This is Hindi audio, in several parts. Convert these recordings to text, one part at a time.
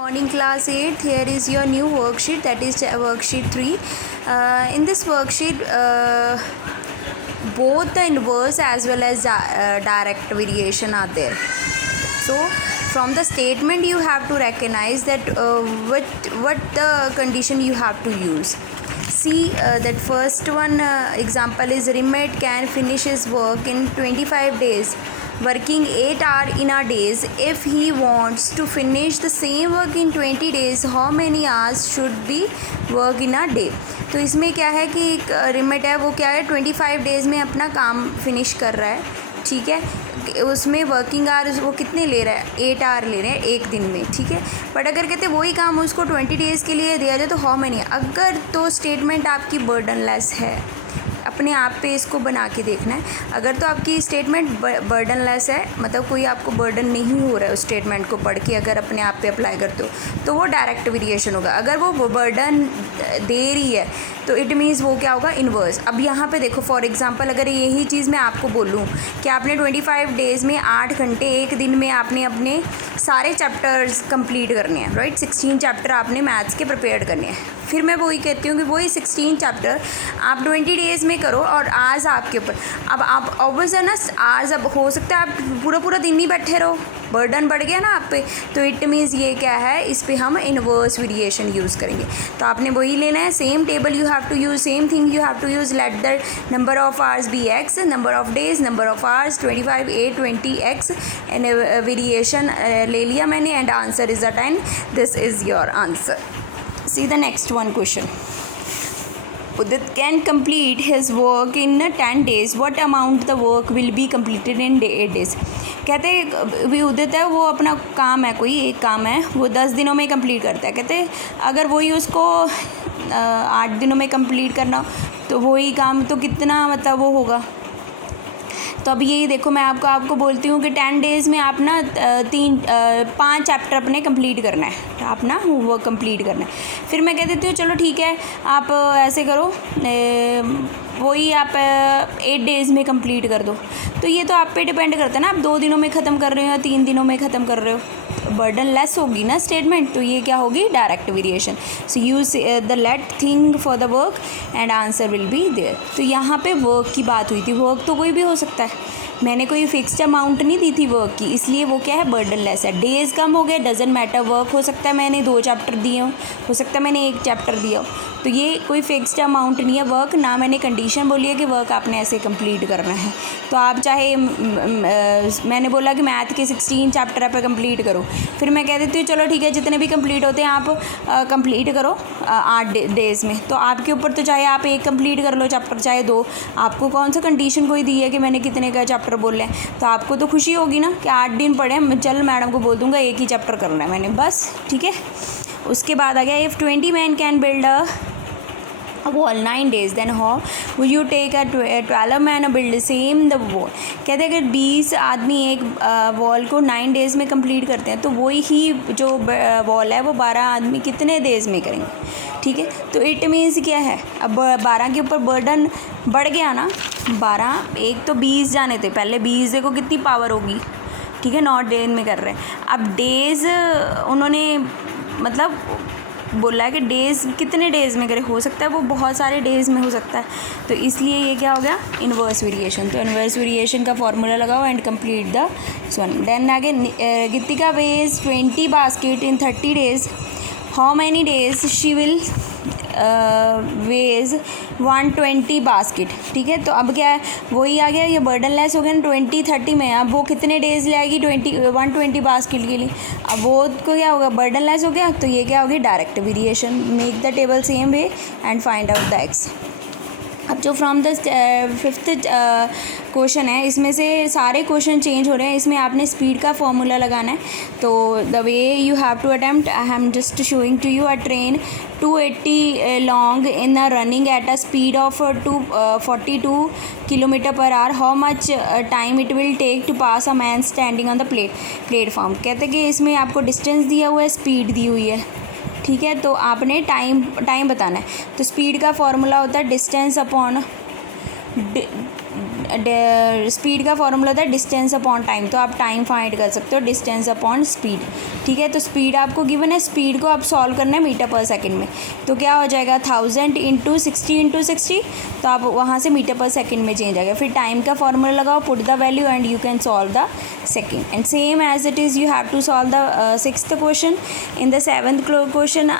Morning class 8, here is your new worksheet, that is worksheet 3. In this worksheet both the inverse as well as direct variation are there. So from the statement you have to recognize that what the condition you have to use. See that first one example is Remit can finish his work in 25 days, working 8 hours in a days. If he wants to finish the same work in 20 days, how many hours should be work in a day? तो इसमें क्या है कि एक रिमिट है, वो क्या है 25 डेज़ में अपना काम फिनिश कर रहा है, ठीक है। उसमें वर्किंग आवर्स वो कितने ले रहा है, 8 आवर ले रहे हैं एक दिन में, ठीक है। बट अगर कहते हैं वही काम उसको 20 डेज़ के लिए दिया जाए तो हाउ मैनी, अगर तो स्टेटमेंट आपकी बर्डनलेस है, अपने आप पे इसको बना के देखना है। अगर तो आपकी स्टेटमेंट बर्डनलेस है, मतलब कोई आपको बर्डन नहीं हो रहा है उस स्टेटमेंट को पढ़ के अगर अपने आप पे अप्लाई करते हो, तो वो डायरेक्ट वेरिएशन होगा। अगर वो बर्डन दे रही है तो इट मीन्स वो क्या होगा, इन्वर्स। अब यहाँ पे देखो फॉर एग्जांपल अगर यही चीज़ मैं आपको बोलूँ कि आपने 25 डेज़ में 8 घंटे एक दिन में आपने अपने सारे चैप्टर्स कंप्लीट करने हैं, राइट। 16 चैप्टर आपने मैथ्स के प्रिपेयर करने हैं। फिर मैं वही कहती हूँ कि वही 16 चैप्टर आप 20 डेज़ में करो और आज आपके ऊपर, अब आप ऑब्वियस है ना, आज अब हो सकता है आप पूरा दिन ही बैठे रहो, बर्डन बढ़ गया ना आप पे, तो इट मीन्स ये क्या है, इस पे हम इन्वर्स वेरिएशन यूज़ करेंगे। तो आपने वही लेना है, same table you have to use, same thing you have to use. Let the number of hours be x, number of days, number of hours 25 8 20 x, and variation ले लिया मैंने, and answer is a 10। This is your answer. See the next one question. Udit can complete his work in 10 days. What amount the work will be completed in 8 days? कहते भी उदित है, वो अपना काम है, कोई एक काम है वो 10 दिनों में कंप्लीट करता है। कहते अगर वही उसको 8 दिनों में कंप्लीट करना तो वही काम तो कितना मतलब वो होगा। तो अब यही देखो मैं आपको बोलती हूँ कि 10 डेज़ में आप ना 5 चैप्टर अपने कंप्लीट करना है, आप ना वो कंप्लीट करना है। फिर मैं कह देती हूँ चलो ठीक है, आप ऐसे करो, वही आप 8 डेज़ में कंप्लीट कर दो। तो ये तो आप पे डिपेंड करता है ना, आप 2 दिनों में ख़त्म कर रहे हो या 3 दिनों में ख़त्म कर रहे हो, बर्डन लेस होगी ना स्टेटमेंट, तो ये क्या होगी, direct variation. So use the let thing for the work and answer will be there. तो यहाँ पे वर्क की बात हुई थी, वर्क तो कोई भी हो सकता है, मैंने कोई फिक्स्ड अमाउंट नहीं दी थी वर्क की, इसलिए वो क्या है, बर्डन लेस है। डेज़ कम हो गए, डजेंट मैटर, वर्क हो सकता है मैंने 2 चैप्टर दिए हो सकता है मैंने 1 चैप्टर दिया हो, तो ये कोई फिक्स्ड अमाउंट नहीं है वर्क, ना मैंने कंडीशन बोली है कि वर्क आपने ऐसे कंप्लीट करना है। तो आप चाहे मैंने बोला कि मैथ के 16 चैप्टर आप कंप्लीट करो, फिर मैं कह देती हूँ चलो ठीक है जितने भी कंप्लीट होते हैं आप कंप्लीट करो 8 डेज़ में, तो आपके ऊपर, तो चाहे आप 1 कंप्लीट कर लो चैप्टर, चाहे 2, आपको कौन सा कंडीशन कोई दी है कि मैंने कितने का चैप्टर बोले हैं, तो आपको तो खुशी होगी ना कि 8 दिन पढ़े, चल मैडम को बोल दूँगा 1 ही चैप्टर करना है मैंने, बस ठीक है। उसके बाद आ गया, if 20 man can build a wall 9 days, then how will you take a 12 man build same the wall? कहते हैं अगर 20 आदमी एक वॉल को 9 डेज़ में कंप्लीट करते हैं तो वही ही जो वॉल है वो 12 आदमी कितने डेज़ में करेंगे, ठीक है। तो इट मीन्स क्या है, अब 12 के ऊपर बर्डन बढ़ गया ना, 12 एक तो 20 जाने थे, पहले 20 देखो कितनी पावर होगी, ठीक है, 9 डेज में कर रहे हैं। अब डेज़ उन्होंने मतलब बोला है कि डेज़ कितने डेज़ में करे, हो सकता है वो बहुत सारे डेज़ में हो सकता है, तो इसलिए ये क्या हो गया, इन्वर्स वेरिएशन। तो इन्वर्स वेरिएशन का फॉर्मूला लगाओ and complete the one. Then आगे, Geetika weaves 20 basket in 30 days, how many days she will weaves 120 basket, ठीक है। तो अब क्या है, वही आ गया, ये बर्डन लेस हो गया ना 20 30 में, अब वो कितने डेज़ ले आएगी 120 बास्केट के लिए, अब वो को क्या होगा, बर्डन लेस हो गया, तो ये क्या होगी, direct variation. Make the table same way and find out the x. अब जो फ्रॉम द 5th क्वेश्चन है, इसमें से सारे क्वेश्चन चेंज हो रहे हैं, इसमें आपने स्पीड का फॉर्मूला लगाना है। तो the way you have to attempt, I am just showing to you, a train 280 long in a running at a speed of 242 kilometre per hour, how much time it will take to pass a man standing on the platform. कहते हैं कि इसमें आपको डिस्टेंस दिया हुआ है, स्पीड दी हुई है, ठीक है, तो आपने टाइम बताना है। तो स्पीड का फॉर्मूला होता है डिस्टेंस अपॉन स्पीड का फॉर्मूला था डिस्टेंस अपॉन टाइम, तो आप टाइम फाइंड कर सकते हो डिस्टेंस अपॉन स्पीड, ठीक है। तो स्पीड आपको गिवन है, स्पीड को आप सॉल्व करना है मीटर पर सेकंड में, तो क्या हो जाएगा 1000 इंटू 60, तो आप वहाँ से मीटर पर सेकंड में चेंज आ गया। फिर टाइम का फॉर्मूला लगाओ, put the value and you can solve the second, and same as it is you have to solve the sixth question. In the seventh question,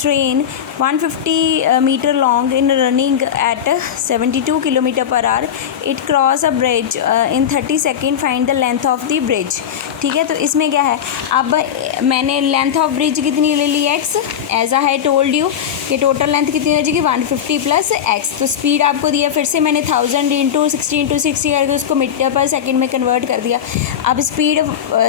train 150 metre long in running at 72 kilometre per hour, it cross a bridge in 30 second, find the length of the bridge, ठीक है। तो इसमें क्या है, अब मैंने लेंथ ऑफ ब्रिज कितनी ले ली x, as I told you कि टोटल लेंथ कितनी हो जाएगी 150 प्लस x। तो स्पीड आपको दिया, फिर से मैंने 1000 इंटू 60 करके उसको मीटर पर सेकंड में कन्वर्ट कर दिया। अब स्पीड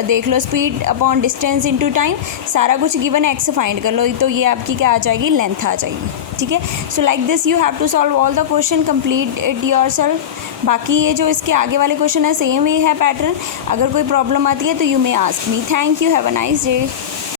देख लो, speed upon distance into time, सारा कुछ गिवन x फाइंड कर लो, तो ये आपकी क्या आ जाएगी, लेंथ आ जाएगी, ठीक है। So like this you have to solve all the question, complete it yourself. बाकी ये जो इसके आगे वाले क्वेश्चन है सेम ही है पैटर्न, अगर कोई प्रॉब्लम आती है तो you may ask me. Thank you, have a nice day.